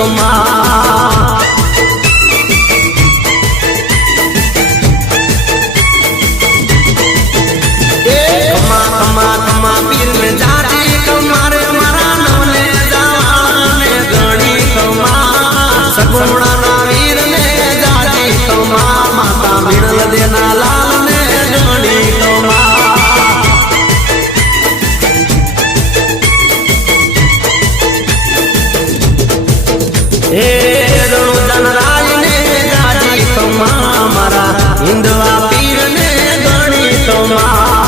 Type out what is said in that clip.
કમા પીર ને જાજી કમારે મારા નવને જાવાને ગણી કમા સગુણા ના વીર ને જાજી કમા માતા મિણલ દેના લાલ ને ગણી કમા હે રણુ જનરાજ ને જાજી કમા મારા હિંદવા પીર ને ગણી કમા